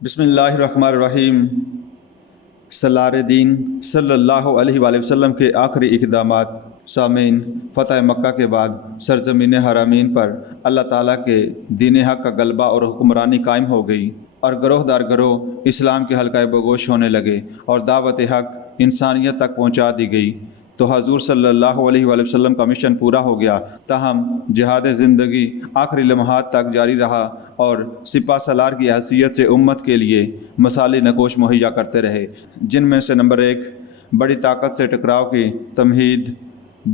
بسم اللہ الرحمن الرحیم۔ سالار دین صلی اللہ علیہ وآلہ وسلم کے آخری اقدامات۔ سامعین، فتح مکہ کے بعد سرزمین حرمین پر اللہ تعالیٰ کے دین حق کا غلبہ اور حکمرانی قائم ہو گئی، اور گروہ در گروہ اسلام کے حلقۂ بگوش ہونے لگے اور دعوت حق انسانیت تک پہنچا دی گئی۔ تو حضور صلی اللہ علیہ وآلہ وسلم کا مشن پورا ہو گیا، تاہم جہاد زندگی آخری لمحات تک جاری رہا اور سپہ سالار کی حیثیت سے امت کے لیے مسالے نکوش مہیا کرتے رہے، جن میں سے نمبر 1، بڑی طاقت سے ٹکراؤ کی تمہید۔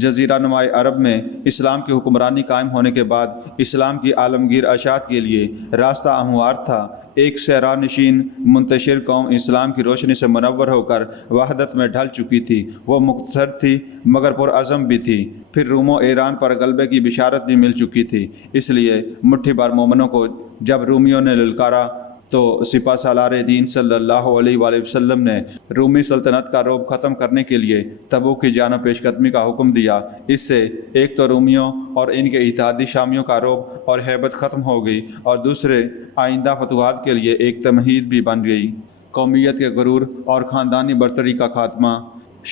جزیرہ نماء عرب میں اسلام کی حکمرانی قائم ہونے کے بعد اسلام کی عالمگیر اشاعت کے لیے راستہ ہموار تھا۔ ایک صحرا نشین منتشر قوم اسلام کی روشنی سے منور ہو کر وحدت میں ڈھل چکی تھی۔ وہ مختصر تھی مگر پرعزم بھی تھی۔ پھر روم و ایران پر غلبے کی بشارت بھی مل چکی تھی، اس لیے مٹھی بھر مومنوں کو جب رومیوں نے للکارا تو سپہ سالار دین صلی اللہ علیہ وآلہ وسلم نے رومی سلطنت کا رعب ختم کرنے کے لیے تبوک کی جانب پیش قدمی کا حکم دیا۔ اس سے ایک تو رومیوں اور ان کے اتحادی شامیوں کا رعب اور ہیبت ختم ہو گئی، اور دوسرے آئندہ فتوحات کے لیے ایک تمہید بھی بن گئی۔ قومیت کے غرور اور خاندانی برتری کا خاتمہ۔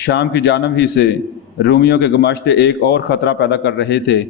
شام کی جانب ہی سے رومیوں کے گماشتے ایک اور خطرہ پیدا کر رہے تھے۔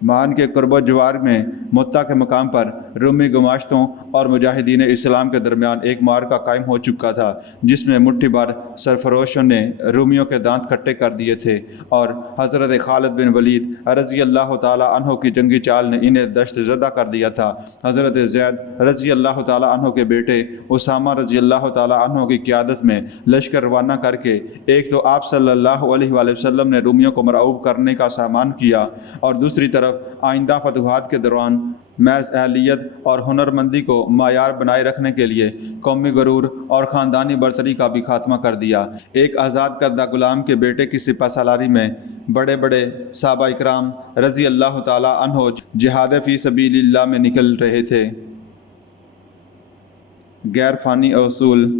مان کے قرب و جوار میں متا کے مقام پر رومی گماشتوں اور مجاہدین اسلام کے درمیان ایک معرکہ قائم ہو چکا تھا، جس میں مٹھی بھر سرفروشوں نے رومیوں کے دانت کھٹے کر دیے تھے، اور حضرت خالد بن ولید رضی اللہ تعالیٰ عنہ کی جنگی چال نے انہیں دشت زدہ کر دیا تھا۔ حضرت زید رضی اللہ تعالیٰ عنہ کے بیٹے اسامہ رضی اللہ تعالیٰ عنہ کی قیادت میں لشکر روانہ کر کے ایک تو آپ صلی اللہ علیہ وآلہ وسلم نے رومیوں کو مرعوب کرنے کا سامان کیا، اور دوسری طرف آئندہ فتوحات کے دوران محض اہلیت اور ہنرمندی کو معیار بنائے رکھنے کے لیے قومی غرور اور خاندانی برتری کا بھی خاتمہ کر دیا۔ ایک آزاد کردہ غلام کے بیٹے کی سپہ سالاری میں بڑے بڑے صحابہ اکرام رضی اللہ تعالیٰ عنہ جہاد فی سبیل اللہ میں نکل رہے تھے۔ غیر فانی اصول۔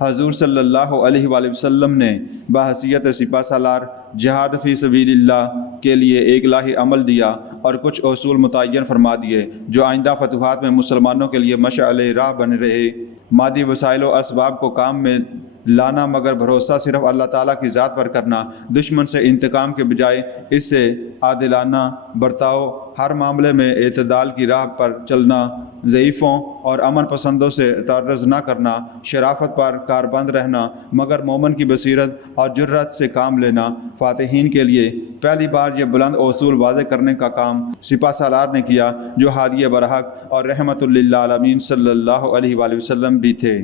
حضور صلی اللہ علیہ وآلہ وسلم نے بحیثیت سپہ سالار جہاد فی سبیل اللہ کے لیے ایک الہی عمل دیا اور کچھ اصول متعین فرما دیے جو آئندہ فتوحات میں مسلمانوں کے لیے مشعل راہ بن رہے۔ مادی وسائل و اسباب کو کام میں لانا مگر بھروسہ صرف اللہ تعالیٰ کی ذات پر کرنا، دشمن سے انتقام کے بجائے اس سے عادلانہ برتاؤ، ہر معاملے میں اعتدال کی راہ پر چلنا، ضعیفوں اور امن پسندوں سے تعرض نہ کرنا، شرافت پر کاربند رہنا مگر مومن کی بصیرت اور جرأت سے کام لینا۔ فاتحین کے لیے پہلی بار یہ بلند اصول واضح کرنے کا کام سپہ سالار نے کیا، جو ہادی برحق اور رحمت للعالمین صلی اللہ علیہ وآلہ وسلم بھی تھے۔